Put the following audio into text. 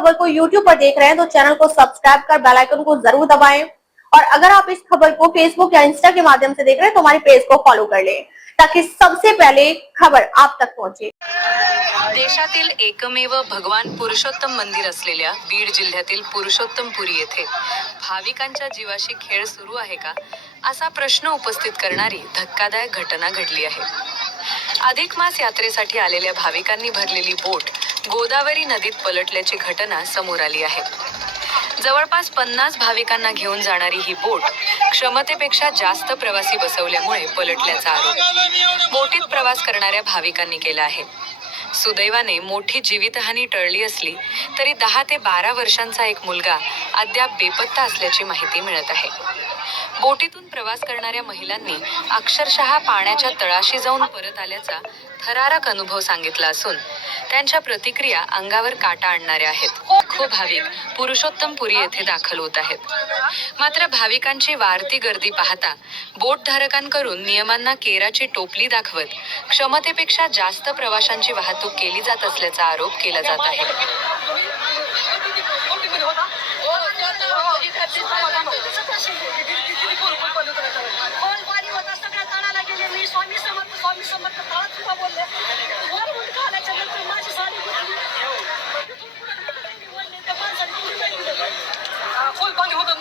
खबर को YouTube पर देख रहे हैं तो चैनल को सब्सक्राइब कर बेल आइकन को जरूर दबाएं। और अगर आप इस खबर को फेसबुक या इंस्टा के माध्यम से देख रहे हैं तो हमारे पेज को फॉलो कर लें ताकि सबसे पहले खबर आप तक पहुंचे। देशातील एकमेव भगवान पुरुषोत्तम मंदिर असलेल्या बीड जिल्ह्यातील पुरुषोत्तमपुरी येथे भाविकांच्या जीवाशी खेळ सुरू आहे का असा प्रश्न उपस्थित करणारी धक्कादायक घटना घडली आहे। अधिक मास यात्रेसाठी आलेल्या भाविकांनी भरलेली बोट गोदावरी नदीत पलटल्याची घटना समोर आली आहे। जवळपास 50 भाविकांना घेऊन जाणारी ही बोट क्षमतेपेक्षा जास्त प्रवासी बसवल्यामुळे पलटल्याचा आरोप बोटीत प्रवास करणाऱ्या भाविकांनी केला आहे। सुदैवाने मोठी जीवितहानी टळली असली तरी 10 ते 12 वर्षांचा एक मुलगा अद्याप बेपत्ता असल्याची माहिती मिळत आहे। बोटीतून प्रवास करणाऱ्या महिलांनी अक्षरशः पाण्याच्या तळाशी जाऊन परत आल्याचा थरारक अनुभव सांगितला असून त्यांच्या प्रतिक्रिया अंगावर काटा आणणाऱ्या आहेत। लाखो भाविक पुरुषोत्तमपुरी येथे दाखल होत आहेत। मात्र भाविकांची वाढती गर्दी पाहता बोट धारकांकडून नियमांना केराची टोपली दाखवत क्षमतेपेक्षा जास्त प्रवाशांची वाहतूक केली जात असल्याचा आरोप केला जात आहे। फुल पाणी होतं